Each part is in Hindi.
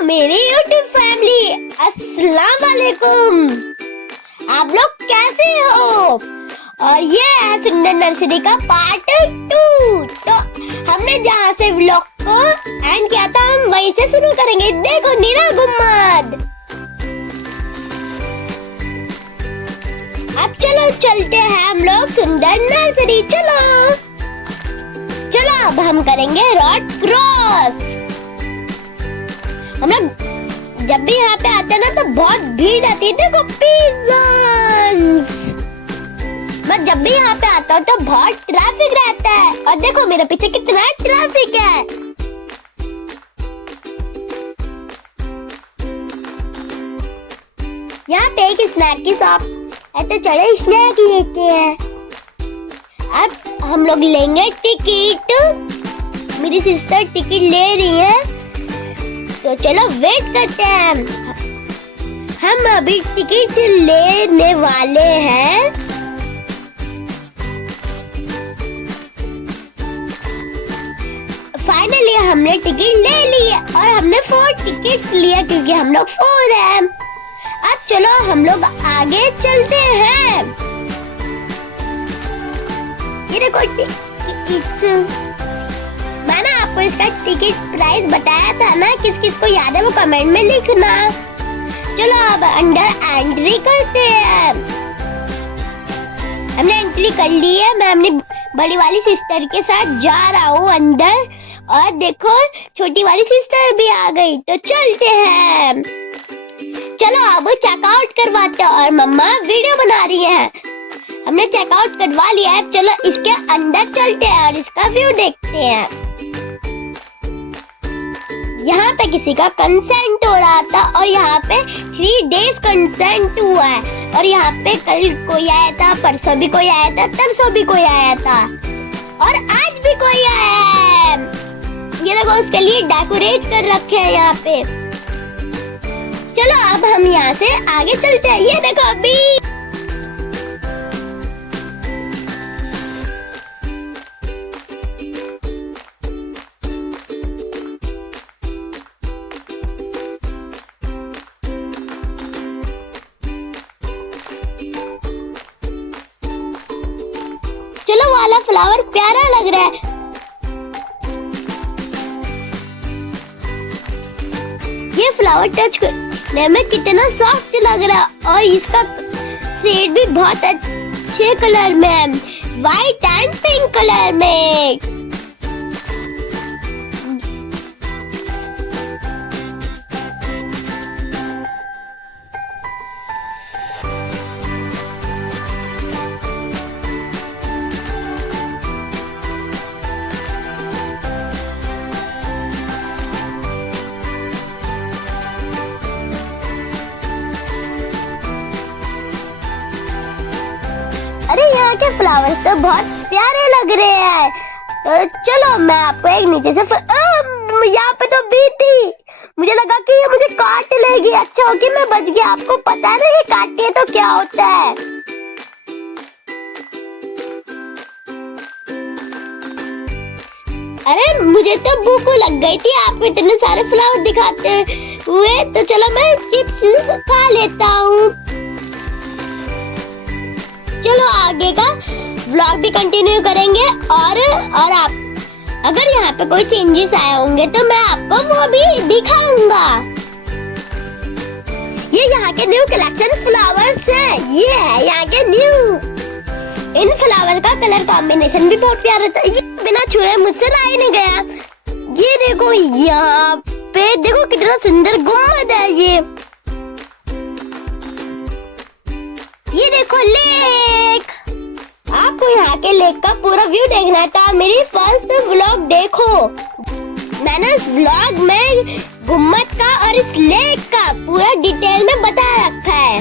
मेरी यूट्यूब फैमिली, अस्सलाम वालेकुम। आप लोग कैसे हो? और ये है सुंदर नर्सरी का पार्ट 2। तो हमने जहाँ से व्लॉग को एंड किया था हम वहीं से शुरू करेंगे। देखो नीरा गुम्मद। अब चलो चलते हैं हम लोग सुंदर नर्सरी। चलो चलो अब हम करेंगे रॉड क्रॉस। हम लोग जब भी यहाँ पे आते हैं ना तो बहुत भीड़ आती है। देखो पिज़्ज़ा। मैं जब भी यहाँ पे आता हूँ तो बहुत ट्रैफिक रहता है। और देखो मेरे पीछे कितना ट्रैफिक है। यहाँ पे एक स्नैक की शॉप है तो चलो स्नैक लेते हैं। अब हम लोग लेंगे टिकट। मेरी सिस्टर टिकट ले रही है तो चलो वेट करते हैं। हम अभी टिकट लेने वाले हैं। फाइनली हमने टिकट ले ली है और हमने 4 टिकट लिया क्योंकि हम लोग 4 हैं। अब चलो हम लोग आगे चलते हैं। ये देखो टिकट। मैंने आपको इसका टिकट प्राइस बताया था ना, किस किस को याद है वो कमेंट में लिखना। चलो अब अंदर एंट्री करते हैं। हमने एंट्री कर ली है। मैं अपनी बड़ी वाली सिस्टर के साथ जा रहा हूँ अंदर। और देखो छोटी वाली सिस्टर भी आ गई तो चलते हैं। चलो अब चेकआउट करवाते हैं और मम्मा वीडियो बना रही है। हमने चेकआउट करवा लिया है। चलो इसके अंदर चलते हैं और इसका व्यू देखते हैं। यहाँ पे किसी का कंसेंट हो रहा था और यहाँ पे 3 डेज कंसेंट हुआ है। और यहाँ पे कल कोई आया था, परसों भी कोई आया था, तरसों भी कोई आया था और आज भी कोई आया है। ये देखो उसके लिए डेकोरेट कर रखे हैं यहाँ पे। चलो अब हम यहाँ से आगे चलते हैं। ये देखो अभी चलो वाला फ्लावर प्यारा लग रहा है। ये फ्लावर टच करने में कितना सॉफ्ट लग रहा है और इसका शेड भी बहुत अच्छे कलर में है, व्हाइट एंड पिंक कलर में। अरे यहाँ के फ्लावर्स तो बहुत प्यारे लग रहे हैं। तो चलो मैं आपको एक नीचे से यहाँ पे तो बी थी। मुझे लगा कि ये मुझे काट लेगी। अच्छा हो कि मैं बच गया। आपको पता है ना ये काटती है तो क्या होता है। अरे मुझे तो भूख लग गई थी आपको इतने सारे फ्लावर दिखाते हुए। तो चलो मैं चिप्स खा लेता हूँ। चलो आगे का व्लॉग भी कंटिन्यू करेंगे। और आप अगर यहाँ पे कोई चेंजेस आए होंगे तो मैं आपको वो भी दिखाऊंगा। ये यहाँ के न्यू कलेक्शन फ्लावर्स हैं। ये है यहाँ के न्यू। इन फ्लावर का कलर कॉम्बिनेशन भी बहुत प्यारा था। ये बिना छुए मुझसे ला ही नहीं गया। ये देखो यहाँ पे देखो कितना सुंदर गुम्बद है। ये देखो लेक। आपको यहाँ के लेक का पूरा व्यू देखना है तो मेरी फर्स्ट व्लॉग देखो। मैंने इस व्लॉग में गुम्बद का और इस लेक का पूरा डिटेल में बता रखा है।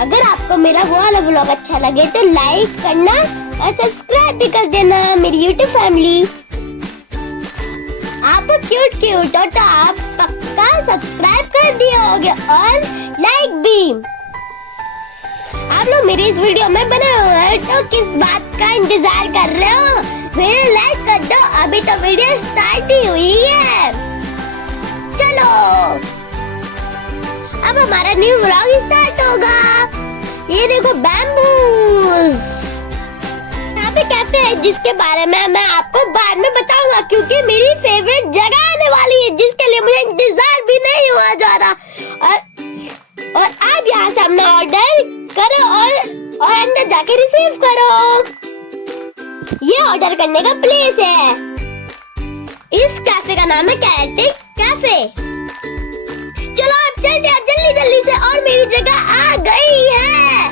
अगर आपको मेरा वो वाला व्लॉग अच्छा लगे तो लाइक करना और सब्सक्राइब भी कर देना मेरी यूट्यूब फैमिली। आप क्यूट हो तो आप पक्का सब्सक्राइब कर दिए होगे और लाइक भी। आप लोग मेरी इस वीडियो में बने हुए हैं तो किस बात का इंतजार कर रहे हो? वीडियो लाइक कर दो। अभी तो वीडियो स्टार्ट ही हुई है। चलो हमारा न्यू व्लॉग स्टार्ट होगा। ये देखो बैम्बूज। यहाँ पे कैफे है जिसके बारे में मैं आपको बाद में बताऊंगा, क्योंकि मेरी फेवरेट जगह आने वाली है जिसके लिए मुझे इंतजार भी नहीं हुआ जा रहा। और आप यहाँ से अपना ऑर्डर करो और अंदर जाके रिसीव करो। ये ऑर्डर करने का प्लेस है। इस कैफे का नाम है कैरेटिक कैफे। चलो अब चलते हैं जल्दी जल्दी से, और मेरी जगह आ गई है।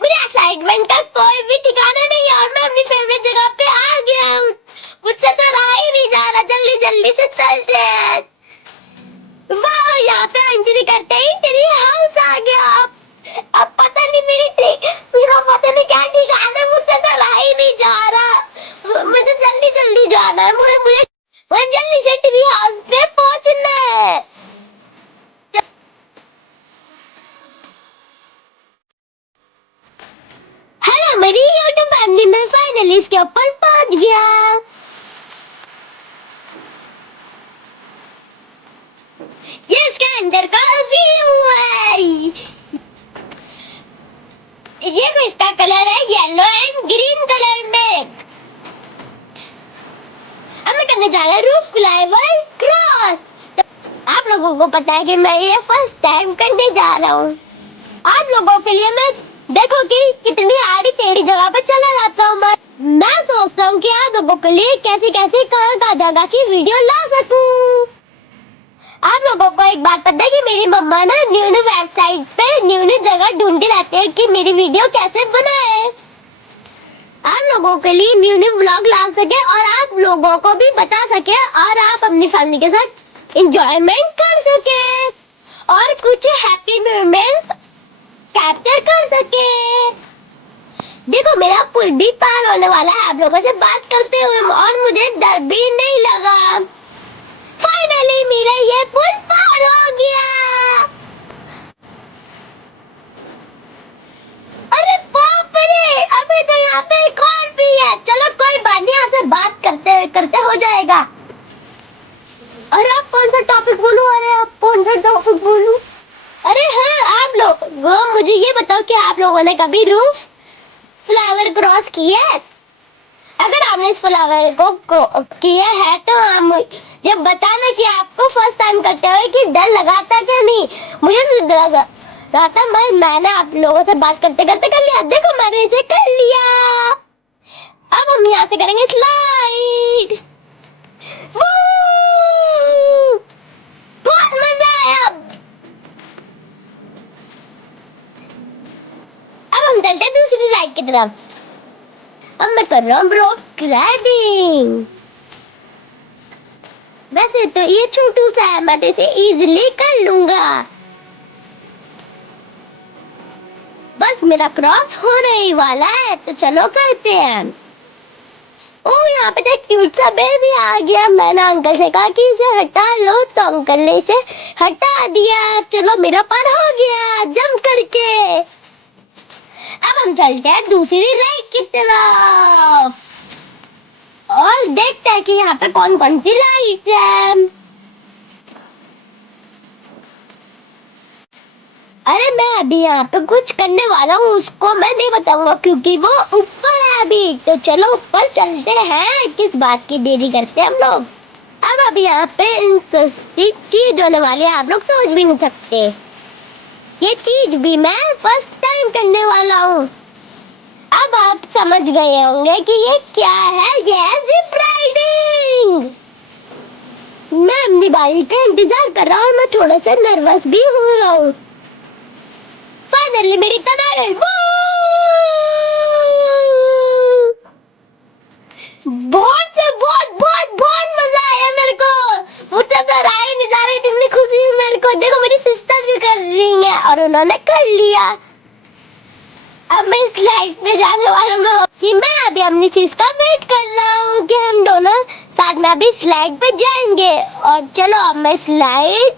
मुझे एक्साइटमेंट का कोई भी ठिकाना नहीं है और मैं अपनी फेवरेट जगह पे आ गया हूँ। मुझसे तो रहा ही नहीं जा रहा, जल्दी जल्दी से चलते हैं। वाह, यहाँ पे एंट्री करते ही ट्री हाउस आ गया। अब पता नहीं मेरा पता नहीं क्या ठिकाना है, मुझसे तो रहा ही नहीं जा रहा। मुझे जल्दी जल्दी जाना है, मुझे जल्दी से ट्री हाउस पे पहुंचना है। हेलो मेरी यूट्यूब फैमिली, मैं फाइनली इसके ऊपर पहुंच गया। ये इसके अंदर का व्यू है। ये इसका कलर है येलो एंड ग्रीन कलर में। अब मैं करने जा रहा हूँ रूफ क्लाइंबर क्रॉस। आप लोगों को पता है कि मैं ये फर्स्ट टाइम करने जा रहा हूँ। आप लोगों के लिए मैं देखो कि कितनी आड़ी टेढ़ी जगह पे चला जाता हूँ। मैं सोचता हूँ कि आप लोगों के लिए कैसी कैसी कहाँ जगह की वीडियो ला सकूं। आप लोगों को एक बात पता है कि मेरी मम्मा ना न्यू वेबसाइट पे न्यू जगह ढूंढती रहती है कि मेरी वीडियो कैसे बनाए। आप लोगों के लिए न्यू व्लॉग ला सके और आप लोगों को भी बता सके और आप अपनी फैमिली के साथ एंजॉयमेंट कर सके और कुछ हैप्पी मोमेंट्स कैप्चर कर सके। देखो मेरा पुल भी पार होने वाला है आप लोगों से बात करते हुए, और मुझे डर भी नहीं लगा। फाइनली मेरा ये पुल पार हो गया। अरे बाप रे, अभी तो यहाँ पे एक और भी है। चलो कोई बात नहीं, यहाँ से बात करते करते हो जाएगा। अरे आप कौन सा टॉपिक बोलूं? अरे हाँ, आप लोग मुझे ये बताओ कि आप लोगों ने कभी रूफ फ्लावर क्रॉस किया है? अगर आपने इस फ्लावर को किया है तो ये बताना कि आपको फर्स्ट टाइम करते हुए कि डर लगा था क्या नहीं। मुझे तो डर लगा था। मैंने आप लोगों से बात करते करते कर लिया। देखो मैंने इसे कर लिया। अब हम यहाँ से करेंगे स्लाइड। बहुत मजा आया। अब हम चलते हैं दूसरी राइड की तरफ। अब मैं कर रहा हूँ रॉक राइडिंग। वैसे तो ये छोटू सा है, मैं इसे इजीली कर लूंगा। बस मेरा क्रॉस होने ही वाला है, तो चलो करते हैं। ओह, यहाँ पे तो क्यूट सा बेबी आ गया। मैंने अंकल से कहा कि इसे हटा लो, तो अंकल ने इसे हटा दिया। चलो मेरा पार हो गया जंप करके। अब हम चलते हैं दूसरी राइड की तरफ और देखते हैं कि यहाँ पे कौन कौन सी लाइट है। अरे मैं अभी यहाँ पे कुछ करने वाला हूँ, उसको मैं नहीं बताऊंगा क्योंकि वो ऊपर है अभी। तो चलो ऊपर चलते हैं, किस बात की देरी करते हैं हम लोग। अब अभी यहाँ पे सस्ती चीज होने वाली है, आप लोग सोच भी नहीं सकते। ये चीज भी मैं फर्स्ट टाइम करने वाला हूँ। अब आप समझ गए होंगे कि ये क्या है। ये जिप राइडिंग। मैं अपनी बारी का इंतजार कर रहा हूँ, मैं थोड़ा सा नर्वस भी हो रहा हूँ। फाइनली मेरी टर्न आ गई। बहुत मजा आया मेरे को। मुझसे तो रहा ही नहीं जा रही, इतनी खुशी है मेरे को। देखो मेरी सिस्टर भी कर रही है और उन्होंने कर लिया। अब मैं इस लाइट पे जाने वाला हूँ कि मैं अभी अपनी चीज का वेट कर रहा हूँ कि हम दोनों साथ में अभी स्लाइड पे जाएंगे। और चलो अब मैं स्लाइड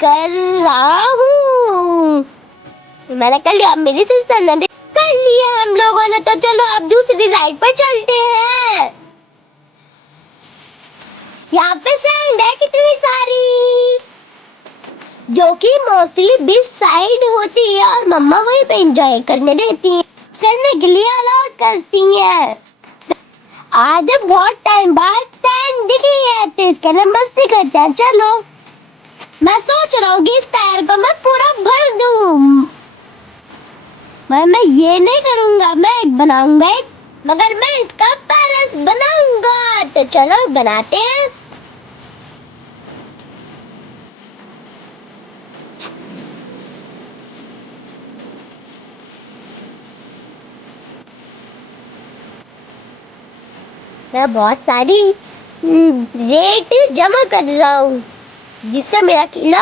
कर रहा हूँ। मैंने कर लिया, अब मेरी सिस्टर ने भी कर लिया हम लोगों ने। तो चलो अब दूसरी राइड पे चलते हैं। यहाँ पे सैंड है कितनी सारी, जो कि मोस्टली बीच साइड होती है और मम्मा वहीं पे एंजॉय करने देती है, करने के लिए अलाउड करती है। आज बहुत टाइम बाद सैंड दिखी है तो इसके लिए मस्ती करते हैं। चलो, मैं सोच रहा हूँ कि इस टायर को मैं पूरा भर दूं, मगर मैं ये नहीं करूंगा, मैं एक बनाऊंगा मगर मैं इसका पैरेंट्स बनाऊंगा। तो चलो बनाते हैं। मैं बहुत सारी रेत जमा कर रहा हूँ जिससे मेरा किला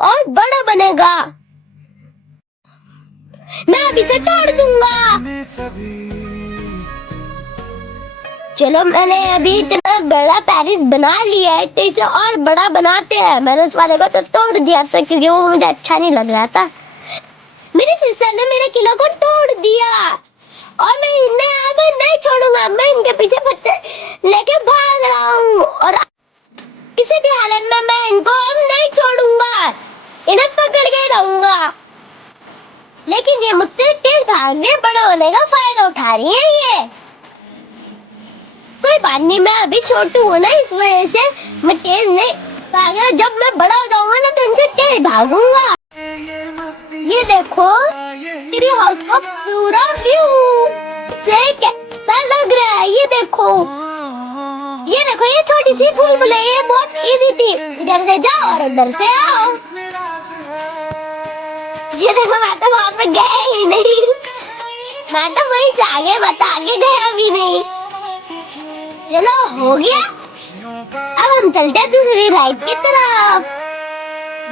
और बड़ा बनेगा। मैं अभी से तोड़ दूंगा। चलो, मैंने अभी इतना बड़ा पैरिस बना लिया है तो इसे और बड़ा बनाते हैं। मैंने उस वाले को तो तोड़ दिया था क्योंकि वो मुझे अच्छा नहीं लग रहा था। मेरी सिस्टर ने मेरे किला को तोड़ दिया और मैं इन्हें अब नहीं छोड़ूंगा। मैं इनके पीछे पत्थर लेके भाग रहा हूँ और किसी भी हालत में मैं इनको अब नहीं छोड़ूंगा, इन्हें पकड़ के रहूंगा। लेकिन ये मुझसे तेज भागने बड़े होने का फायदा उठा रही है। ये कोई बात नहीं, मैं अभी छोटू हूँ ना, इस वजह से मैं तेज नहीं भाग रहा। जब मैं बड़ा हो जाऊंगा ना तो इनसे तेज भागूंगा। ये देखो तेरी हाउस का पूरा व्यू कैसा लग रहा है। ये देखो ये छोटी सी भूलभुलैया बहुत इजी थी। इधर से जाओ और उधर से आओ। ये देखो, मैं तो वहां पे गया ही नहीं, मैं तो वहीं से आगे गया भी नहीं। चलो, हो गया। अब हम चलते हैं दूसरी राइड की तरफ,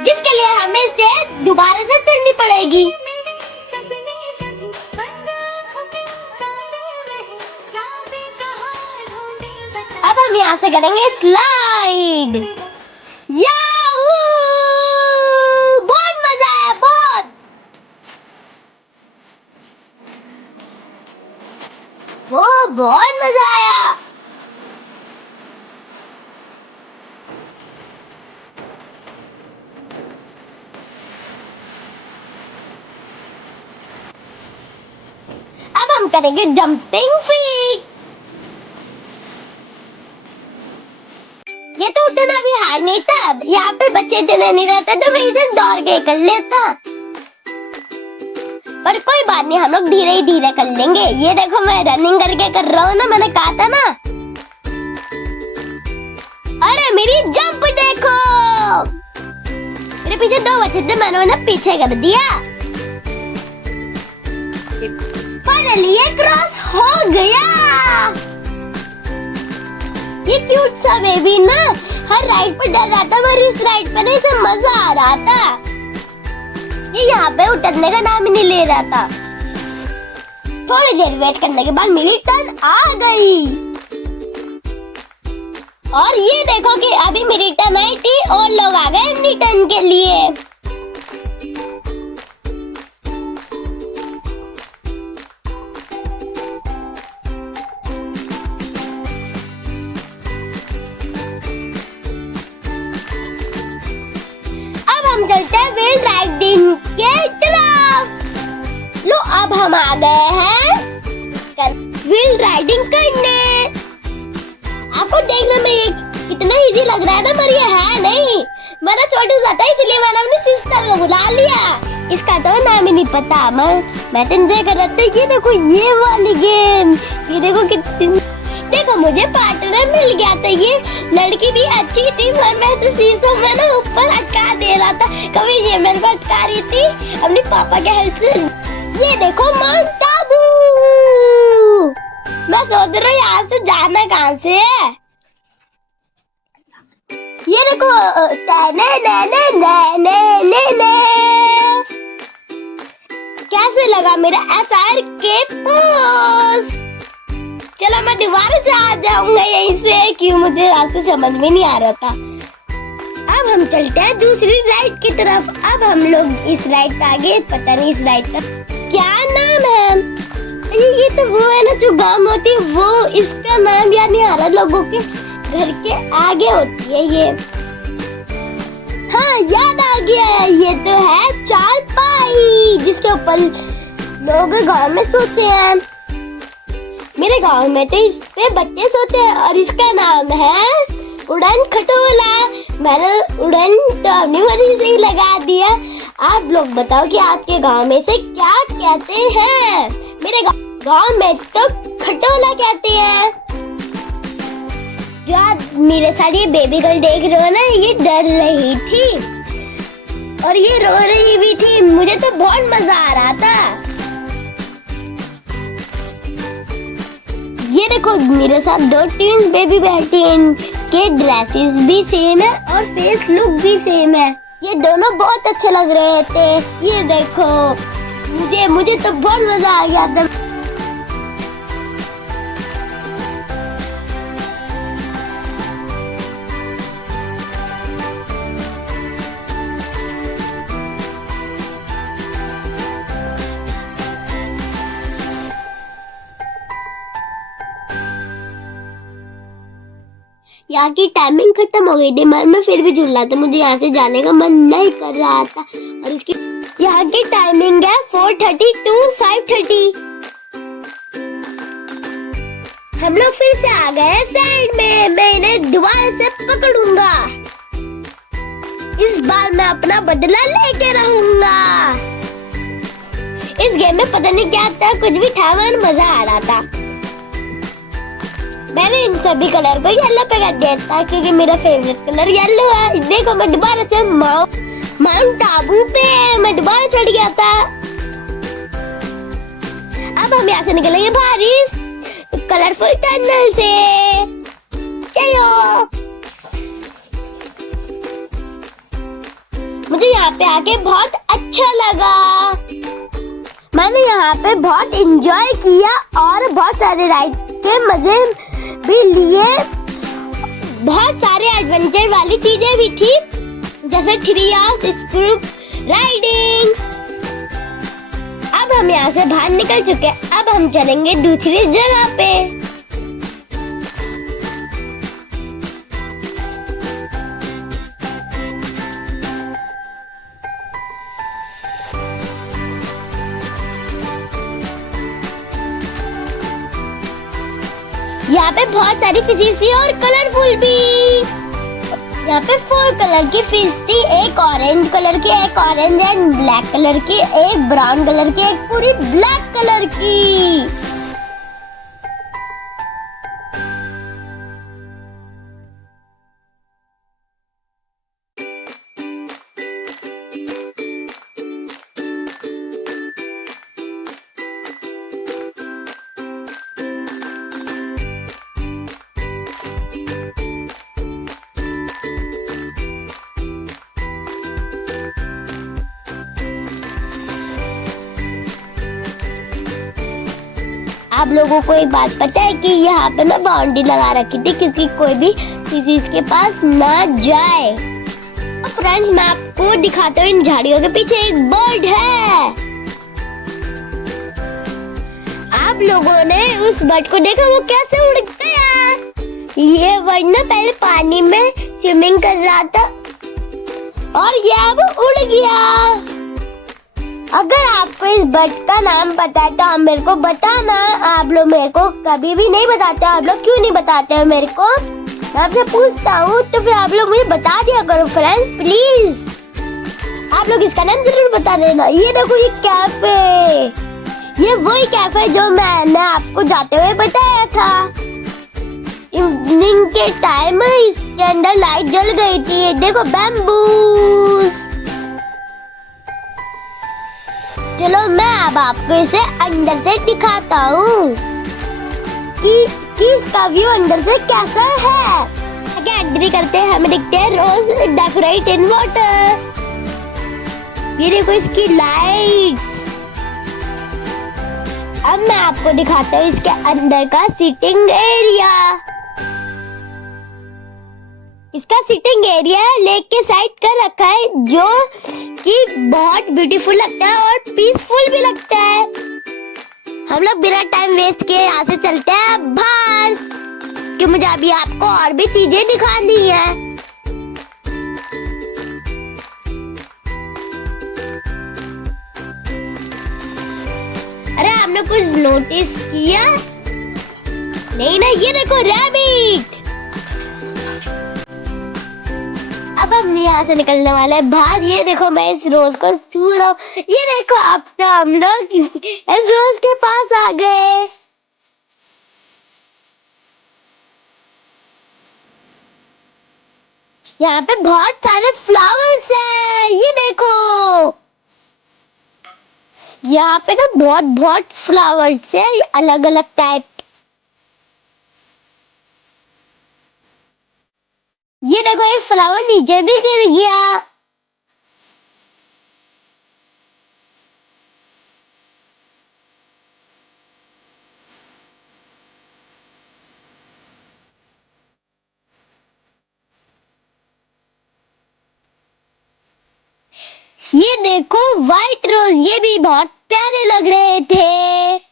जिसके लिए हमें इसे दोबारा से चढ़नी पड़ेगी। अब हम यहाँ से करेंगे स्लाइड। याहू! बहुत मजा आया, बहुत। बहुत मजा आया। अब हम करेंगे जंपिंग फीट। ये तो उतना भी हार्ड नहीं था। यहाँ पे बच्चे इतने नहीं रहते तो मैं इसे दौड़ के कर लेता, पर कोई बात नहीं, हम लोग धीरे ही धीरे कर लेंगे। ये देखो, मैं रनिंग करके कर रहा हूँ ना, मैंने कहा था ना। अरे मेरी जंप देखो, मेरे पीछे दो बच्चे थे, मैंने उन्हें पीछे कर दिया। फाइनली ये क्रॉस हो गया। ये क्यूट सा बेबी ना हर राइड पर डर रहा था, पर इस राइड पर इसे मजा आ रहा था। ये यहाँ पे उतरने का नाम ही नहीं ले रहा था। थोड़ी देर वेट करने के बाद मेरी टर्न आ गई और ये देखो कि अभी मेरी टर्न आई थी और लोग आ गए अपनी टर्न के लिए। हम चलते हैं व्हील राइडिंग के तरफ। लो, अब हम आ गए हैं व्हील राइडिंग करने। आपको देखने में ये कितना इजी लग रहा है ना, पर ये है नहीं। मेरा छोटू सा था इसलिए मैंने अपनी सिस्टर को बुला लिया। इसका तो नाम ही नहीं पता। मैं तो एंजॉय कर रहा था। ये देखो ये वाली गेम, ये देखो कितनी। देखो, मुझे पार्टनर मिल गया था। ये लड़की भी अच्छी थी, मैं तो शीशे में ना ऊपर अटका दे रहा था। कभी ये मेरे को अटका रही थी अपने पापा के हेल्प से। ये देखो माउंट आबू। मैं सोच रहा हूँ यहाँ से जाना कहाँ से है। ये देखो, कैसे लगा मेरा SRK पोज। चलो, मैं दोबारा से आ जाऊंगा यहीं से, क्यों मुझे रास्ते समझ में नहीं आ रहा था। अब हम चलते हैं दूसरी राइड की तरफ। अब हम लोग इस राइड पे आगे, पता नहीं इस राइड का क्या नाम है। ये तो वो है ना जो गांव होती है, वो इसका नाम याद नहीं आ रहा। लोगों के घर के आगे होती है ये। हाँ, हाँ याद आ गया, ये तो है चारपाई जिसके ऊपर लोग गाँव में सोते हैं। मेरे गांव में तो इस पे बच्चे सोते हैं और इसका नाम है उड़न खटोला। मैंने उड़न तो अपनी मर्जी से ही लगा दिया। आप लोग बताओ कि आपके गांव में से क्या कहते हैं? मेरे गांव में तो खटोला कहते हैं। जो आप मेरे साथ ये बेबी गर्ल देख रहे हो ना, ये डर रही थी और ये रो रही भी थी। मुझे तो बहुत मजा आ रहा था। ये देखो मेरे साथ 2 ट्विंस बेबी बैठी हैं। इनके ड्रेसेस भी सेम है और फेस लुक भी सेम है। ये दोनों बहुत अच्छे लग रहे थे। ये देखो मुझे तो बहुत मजा आ गया था। यहाँ की टाइमिंग खत्म हो गई थी, मैं फिर भी झूल रहा था। मुझे यहाँ से जाने का मन नहीं कर रहा था। और इसकी यहाँ की टाइमिंग है 4:30 to 5:30। हम लोग फिर से आ गए साइड में। मैं इन्हें दोबारा से पकड़ूंगा। इस बार मैं अपना बदला लेके रहूंगा। इस गेम में पता नहीं क्या था, कुछ भी था, मगर मजा आ रहा था। मैंने इन सभी कलर को येलो पे कर दिया था क्योंकि मेरा फेवरेट कलर येलो है। देखो मैं दोबारा से माउंट आबू पे मैं दोबारा चढ़ गया था। अब हम यहाँ से निकलेंगे बाहर इस कलरफुल टनल से। चलो, मुझे यहाँ पे आके बहुत अच्छा लगा। मैंने यहाँ पे बहुत एंजॉय किया और बहुत सारे राइड के मजे भी लिए। बहुत सारे एडवेंचर वाली चीजें भी थी, जैसे थ्री आवर्स स्कूप राइडिंग। अब हम यहाँ से बाहर निकल चुके हैं। अब हम चलेंगे दूसरी जगह पे। यहाँ पे बहुत सारी फिशेस थी और कलरफुल भी। यहाँ पे 4 कलर की फिश थी, एक ऑरेंज कलर की, एक ऑरेंज एंड ब्लैक कलर की, एक ब्राउन कलर की, एक पूरी ब्लैक कलर की। आप लोगों को एक बात पता है कि यहाँ पे मैं बाउंड्री लगा रखी थी क्योंकि कोई भी किसी के पास ना जाए। तो फ्रेंड्स मैं आपको दिखाता हूँ, इन झाड़ियों के पीछे एक बर्ड है। आप लोगों ने उस बर्ड को देखा, वो कैसे उड़ गया। ये बर्ड ना पहले पानी में स्विमिंग कर रहा था और ये अब उड़ गया। अगर आपको इस बर्ड का नाम पता है तो आप मेरे को बताना। आप लोग मेरे को कभी भी नहीं बताते। आप लोग क्यों नहीं बताते हो मेरे को? मैं आपसे पूछता हूँ तो फिर आप लोग मुझे बता दिया करो फ्रेंड्स, प्लीज। आप लोग इसका नाम जरूर बता देना। ये देखो ये कैफे, ये वही कैफे जो मैंने आपको जाते हुए बताया था। इवनिंग के टाइम इसके अंदर लाइट जल गई थी। देखो बैम्बू। चलो मैं अब आपको इसे अंदर से दिखाता हूँ कि इसका व्यू अंदर से कैसा है। आगे एंट्री करते हैं, हमें दिखते हैं रोज डेकोरेट इन वाटर। ये देखो इसकी लाइट। अब मैं आपको दिखाता हूँ इसके अंदर का सिटिंग एरिया। इसका सिटिंग एरिया लेक के साइड का रखा है जो कि बहुत ब्यूटीफुल लगता है और पीसफुल भी लगता है। हम लोग बिना टाइम वेस्ट किए यहाँ से चलते हैं बाहर, कि मुझे अभी आपको और भी चीजें दिखानी है। अरे आपने कुछ नोटिस किया? नहीं ना, ये देखो रैबिट। अब हम यहाँ से निकलने वाले हैं बाहर। ये देखो मैं इस रोज को छू रहा हूँ। ये देखो अब तो हम लोग इस रोज के पास आ गए। यहाँ पे बहुत सारे फ्लावर्स हैं, ये देखो। यहाँ पे ना बहुत बहुत फ्लावर्स है, अलग अलग टाइप। ये देखो एक फ्लावर नीचे भी गिर गया। ये देखो व्हाइट रोज, ये भी बहुत प्यारे लग रहे थे।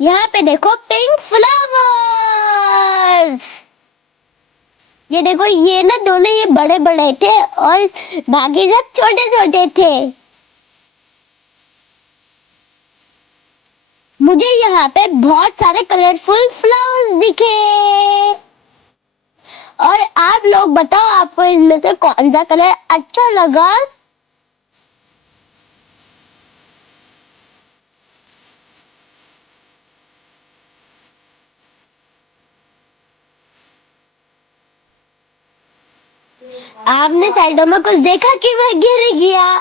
यहाँ पे देखो पिंक फ्लावर्स। ये देखो ये ना दोनों ये बड़े बड़े थे और बाकी सब छोटे छोटे थे। मुझे यहाँ पे बहुत सारे कलरफुल फ्लावर्स दिखे। और आप लोग बताओ आपको इनमें से कौन सा कलर अच्छा लगा? आपने साइडों में कुछ देखा कि मैं गिर गया?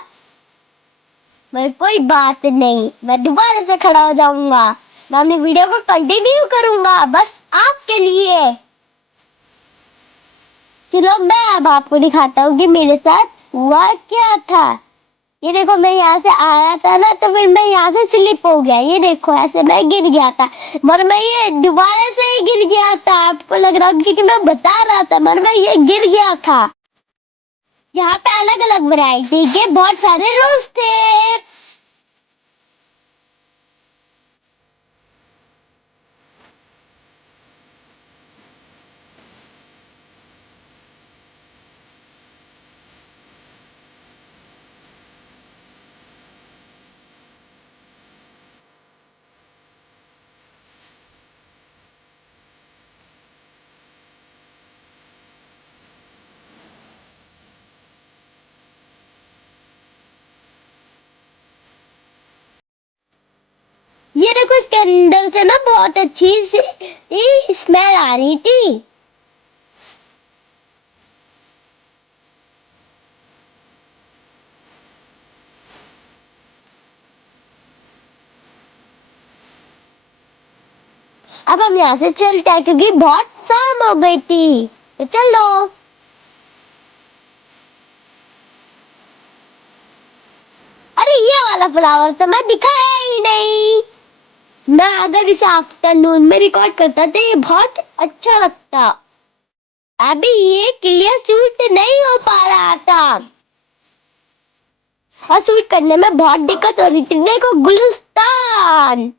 पर कोई बात नहीं, मैं दोबारा से खड़ा हो जाऊंगा। मैं अपनी वीडियो को कंटिन्यू करूंगा बस आपके लिए। चलो मैं अब आपको दिखाता हूँ कि मेरे साथ हुआ क्या था। ये देखो मैं यहाँ से आया था ना, तो फिर मैं यहाँ से स्लिप हो गया। ये देखो ऐसे मैं गिर गया था, मगर मैं ये दोबारा से ही गिर गया था। आपको लग रहा होगा कि मैं बता रहा था, मगर मैं ये गिर गया था। यहाँ पे अलग अलग वैरायटी के बहुत सारे रोज थे। ये देखो इसके अंदर से ना बहुत अच्छी सी स्मेल आ रही थी। अब हम यहाँ से चलते हैं क्योंकि बहुत शाम हो गई थी, तो चलो। अरे ये वाला फ्लावर तो मैं दिखाया ही नहीं। मैं अगर इसे आफ्टरनून में रिकॉर्ड करता तो ये बहुत अच्छा लगता। अभी ये क्लियर शूट नहीं हो पा रहा था और शूट करने में बहुत दिक्कत हो रही थी। देखो गुलिस्तान।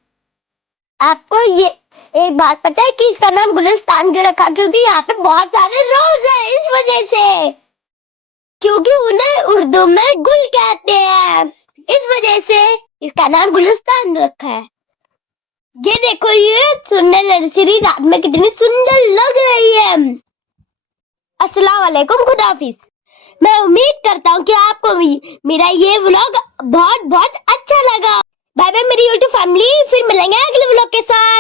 आपको ये एक बात पता है कि इसका नाम गुलिस्तान क्यों रखा? क्योंकि यहाँ पे बहुत सारे रोज हैं, इस वजह से। क्योंकि उन्हें उर्दू में गुल कहते हैं, इस वजह से इसका नाम गुलिस्तान रखा है। ये देखो ये सुंदर नर्सरी रात में कितनी सुंदर लग रही है। अस्सलाम वालेकुम, खुदा हाफिज। मैं उम्मीद करता हूँ कि आपको मेरा ये व्लॉग बहुत बहुत अच्छा लगा। बाय बाय मेरी यूट्यूब फैमिली, फिर मिलेंगे अगले व्लॉग के साथ।